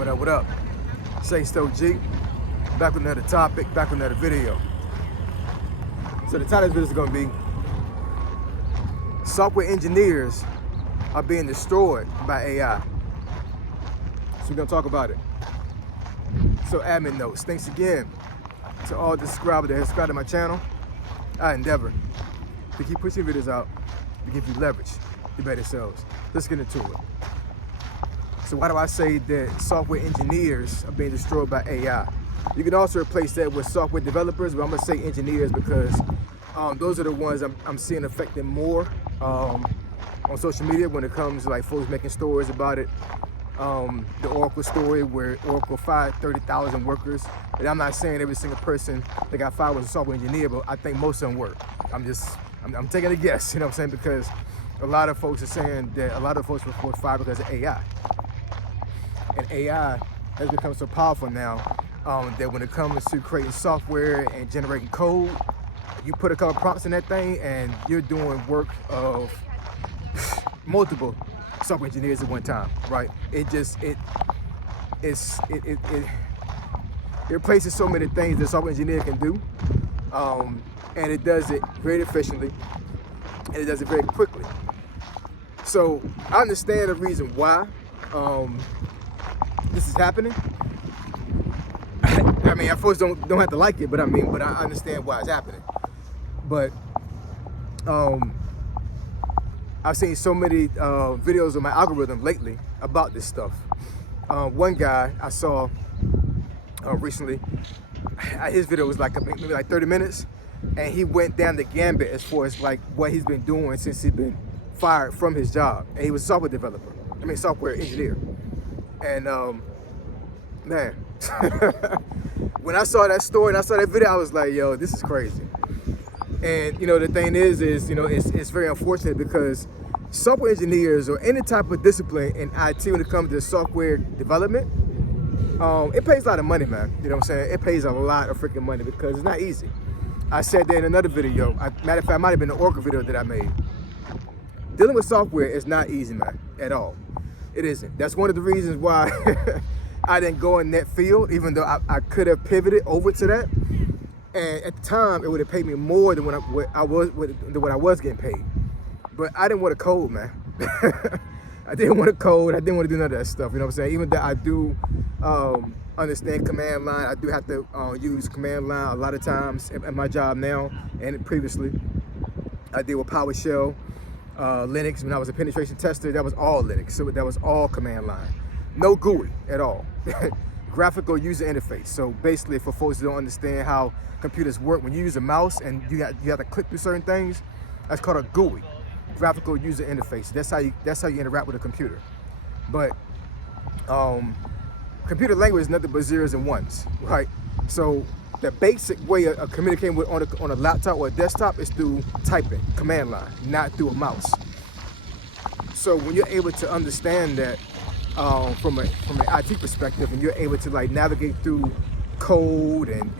What up, what up? Say Stoke G, back with another topic, back with another video. So the title of this video is going to be software engineers are being destroyed by AI. So we're going to talk about it. So admin notes, thanks again to all the subscribers that have subscribed to my channel. I endeavor to keep pushing videos out to give you leverage to better yourselves. Let's get into it. So why do I say that software engineers are being destroyed by AI? You can also replace that with software developers, but I'm gonna say engineers because those are the ones I'm seeing affected more on social media when it comes to like folks making stories about it. The Oracle story where Oracle fired 30,000 workers. And I'm not saying every single person that got fired was a software engineer, but I think most of them were. I'm taking a guess, you know what I'm saying? Because a lot of folks are saying that a lot of folks were fired because of AI. And AI has become so powerful now that when it comes to creating software and generating code, you put a couple prompts in that thing and you're doing work of multiple software engineers at one time, right? It replaces so many things that a software engineer can do, and it does it very efficiently, and it does it very quickly. So I understand the reason why this is happening. I mean, folks don't have to like it, but I understand why it's happening. But I've seen so many videos on my algorithm lately about this stuff. One guy I saw recently, his video was like maybe like 30 minutes, and he went down the gambit as far as like what he's been doing since he's been fired from his job. And he was a software developer, software engineer. And man, when I saw that story and I saw that video, I was like, yo, this is crazy. And the thing is it's very unfortunate because software engineers or any type of discipline in IT when it comes to software development, it pays a lot of money, man. You know what I'm saying? It pays a lot of freaking money because it's not easy. I said that in another video. Matter of fact, it might have been the Oracle video that I made. Dealing with software is not easy, man, at all. It isn't. That's one of the reasons why I didn't go in that field, even though I could have pivoted over to that. And at the time, it would have paid me more than what I was getting paid. But I didn't want to code, man. I didn't want to code. I didn't want to do none of that stuff. You know what I'm saying? Even though I do understand command line, I do have to use command line a lot of times at my job now and previously. I deal with PowerShell, Linux. When I was a penetration tester, that was all Linux. So that was all command line. No GUI at all. Graphical user interface. So basically, for folks who don't understand how computers work, when you use a mouse and you have to click through certain things, that's called a GUI, graphical user interface. That's how you interact with a computer. But computer language is nothing but zeros and ones, right? So the basic way of communicating with on a laptop or a desktop is through typing, command line, not through a mouse. So when you're able to understand that from an IT perspective, and you're able to like navigate through code and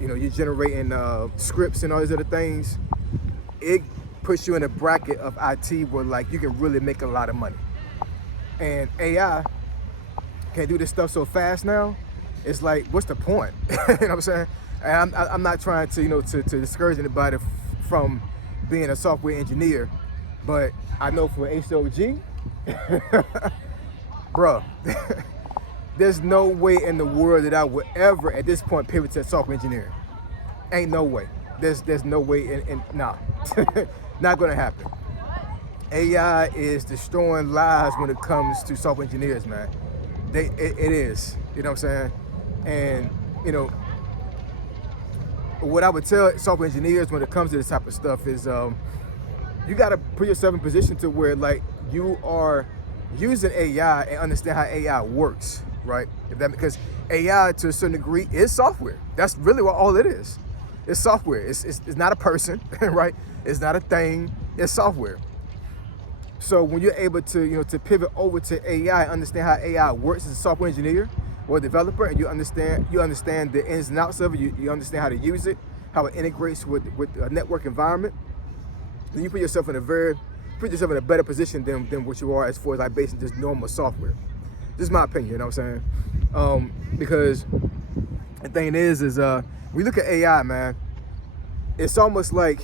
you're generating scripts and all these other things, it puts you in a bracket of IT where like you can really make a lot of money. And AI can do this stuff so fast now. It's like, what's the point? You know what I'm saying? And I'm not trying to to discourage anybody from being a software engineer, but I know for HOG, bruh, there's no way in the world that I would ever at this point pivot to software engineering. Ain't no way. There's no way nah. Not gonna happen. AI is destroying lives when it comes to software engineers, man. It is, you know what I'm saying? And what I would tell software engineers when it comes to this type of stuff is you gotta put yourself in a position to where like you are using AI and understand how AI works, right? Because AI to a certain degree is software. That's really what all it is. It's software. It's not a person, right? It's not a thing. It's software. So when you're able to to pivot over to AI, understand how AI works as a software engineer or a developer, and you understand the ins and outs of it. You understand how to use it, how it integrates with a network environment. Then you put yourself in a better position than what you are as far as like basically just normal software. This is my opinion, you know what I'm saying? Because the thing is we look at AI, man, it's almost like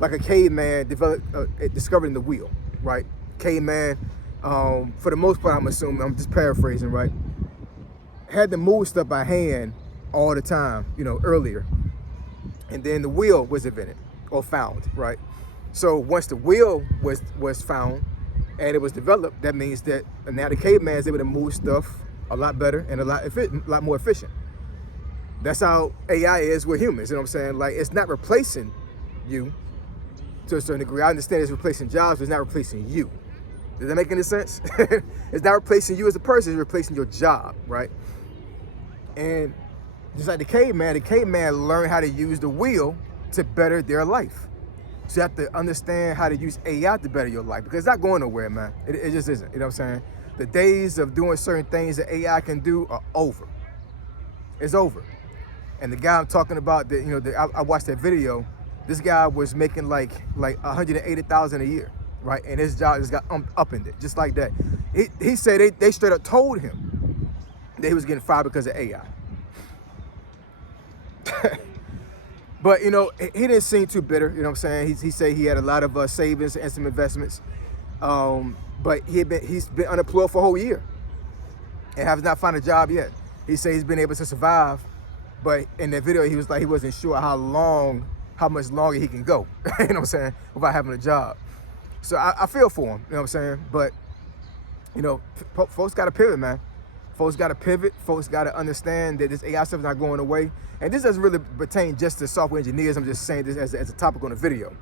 a caveman discovering the wheel, right? Caveman, for the most part, I'm assuming, I'm just paraphrasing, right? Had to move stuff by hand all the time, earlier. And then the wheel was invented or found, right? So once the wheel was found and it was developed, that means that now the caveman is able to move stuff a lot better and a lot more efficient. That's how AI is with humans, you know what I'm saying? Like, it's not replacing you to a certain degree. I understand it's replacing jobs, but it's not replacing you. Does that make any sense? It's not replacing you as a person, it's replacing your job, right? And just like the caveman learned how to use the wheel to better their life. So you have to understand how to use AI to better your life, because it's not going nowhere, man. It just isn't, you know what I'm saying? The days of doing certain things that AI can do are over. It's over. And the guy I'm talking about, I watched that video. This guy was making like 180,000 a year, right? And his job just got upended, just like that. He said they straight up told him that he was getting fired because of AI. But he didn't seem too bitter, you know what I'm saying? He said he had a lot of savings and some investments, but he's been unemployed for a whole year and has not found a job yet. He said he's been able to survive, but in the video he was like he wasn't sure how much longer he can go, you know what I'm saying, without having a job. So I feel for him, you know what I'm saying? But folks got to pivot, man. Folks got to pivot. Folks got to understand that this AI stuff is not going away. And this doesn't really pertain just to software engineers. I'm just saying this as a topic on the video.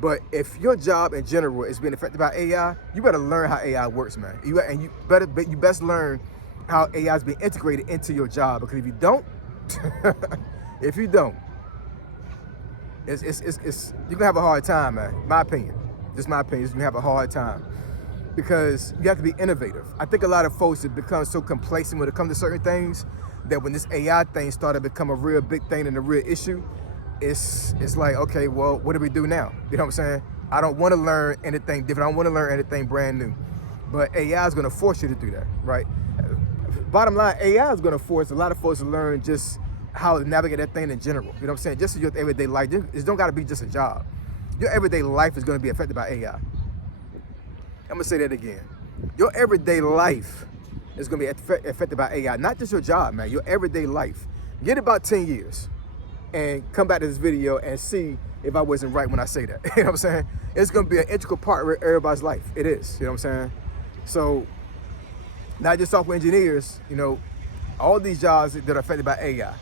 But if your job in general is being affected by AI, you better learn how AI works, man. You best learn how AI is being integrated into your job. Because if you don't, it's you're gonna have a hard time, man. My opinion, just my opinion. You're gonna have a hard time. Because you have to be innovative. I think a lot of folks have become so complacent when it comes to certain things that when this AI thing started to become a real big thing and a real issue, it's like, okay, well, what do we do now? You know what I'm saying? I don't want to learn anything different. I don't want to learn anything brand new. But AI is going to force you to do that, right? Bottom line, AI is going to force a lot of folks to learn just how to navigate that thing in general. You know what I'm saying? Just in your everyday life. It don't got to be just a job. Your everyday life is going to be affected by AI. I'm gonna say that again. Your everyday life is gonna be affected by AI, not just your job, man. Your everyday life. Get about 10 years and come back to this video and see if I wasn't right when I say that. You know what I'm saying? It's gonna be an integral part of everybody's life. It is, you know what I'm saying? So, not just software engineers, all these jobs that are affected by AI.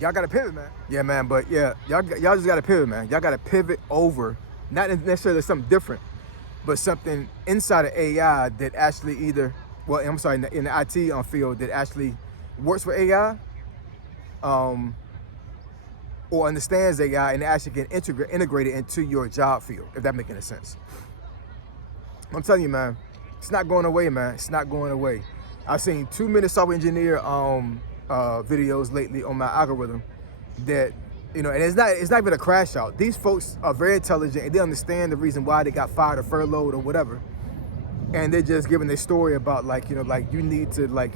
Y'all gotta pivot, man. Yeah, man, but yeah, y'all just gotta pivot, man. Y'all gotta pivot over. Not necessarily something different, but something inside of AI that actually in the IT field that actually works with AI, or understands AI and actually can integrate it into your job field, if that makes any sense. I'm telling you, man, it's not going away, man. It's not going away. I've seen too many software engineer videos lately on my algorithm that, and it's not even a crash out. These folks are very intelligent and they understand the reason why they got fired or furloughed or whatever. And they're just giving their story about you need to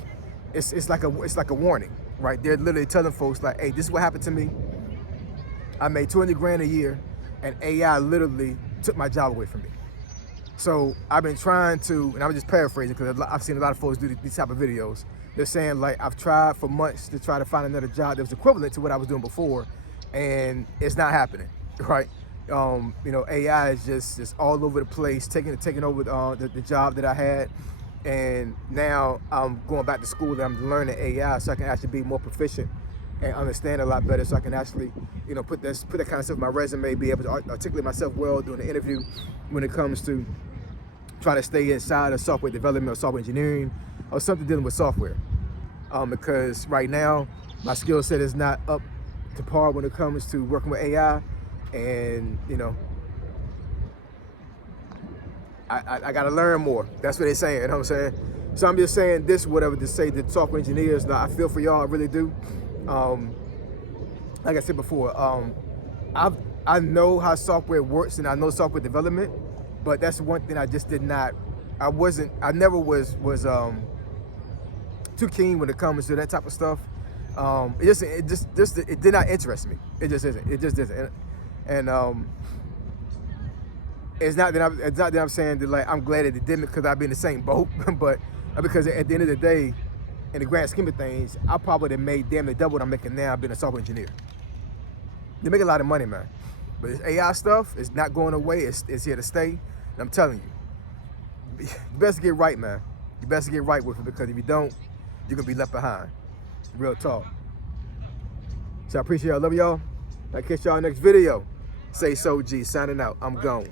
it's like a warning, right? They're literally telling folks like, hey, this is what happened to me. I made 200 grand a year and AI literally took my job away from me. So I've been trying to, and I'm just paraphrasing because I've seen a lot of folks do these type of videos. They're saying I've tried for months to try to find another job that was equivalent to what I was doing before, and it's not happening, right? AI is just all over the place, taking over the job that I had, and now I'm going back to school and I'm learning AI so I can actually be more proficient and understand a lot better, so I can actually, put that kind of stuff in my resume, be able to articulate myself well during the interview when it comes to trying to stay inside of software development or software engineering or something dealing with software. Because right now my skill set is not up to par when it comes to working with AI, and I gotta learn more. That's what they're saying, you know what I'm saying? So I'm just saying this, whatever, to say that software engineers, I feel for y'all, I really do. Like I said before, I know how software works and I know software development, but that's one thing I just did not I never was too keen when it comes to that type of stuff. It did not interest me. It just isn't. It just isn't. And it's not that I'm saying that like I'm glad that it didn't because I'd be in the same boat, but because at the end of the day, in the grand scheme of things, I probably have made damn near double what I'm making now being a software engineer. You make a lot of money, man. But this AI stuff is not going away. It's here to stay. And I'm telling you, you best get right, man. You best get right with it because if you don't, you're gonna be left behind. Real talk. So I appreciate y'all. Love y'all. I'll catch y'all next video. Say so G, signing out. I'm gone.